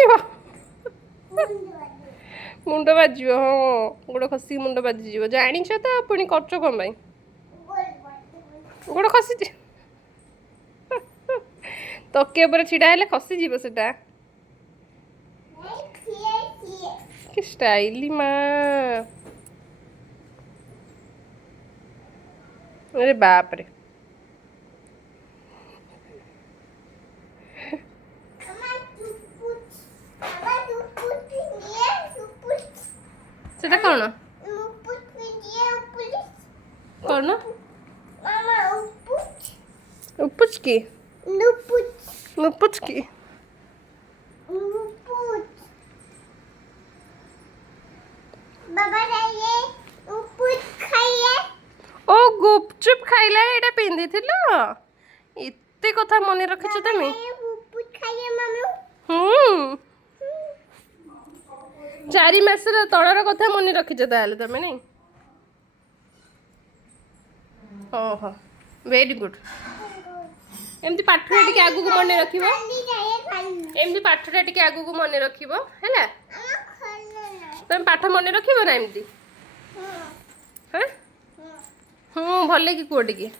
ଯିବ ମୁଣ୍ଡ ବାଜିବ ହଁ ଗୋଡ଼ ଖସିକି ମୁଣ୍ଡ ବାଜିଯିବ ଜାଣିଛ ତ ପୁଣି କରୁଛ କ'ଣ ପାଇଁ ଗୋଡ଼ ଖସିଛି ତକିଆ ଉପରେ ଛିଡ଼ା ହେଲେ ଖସିଯିବ ସେଟା କି ଷ୍ଟାଇଲି ମା अरे बाप रे सेटा कौन कौन उपुच की नुपुच की ओ गुपचुप खाइला एटा पिंदी थिलो इत्ते कथा मने रखिछ तमे चारि मासर तळर कथा मने रखिछ ताले तमे नै ओहो वेरी गुड एमती पाठरा टिके आगु को मने रखिबो एमती पाठरा टिके आगु को मने रखिबो हैला तमे पाठ मने रखिबो ना एमती हैं भले कि कुआ टिके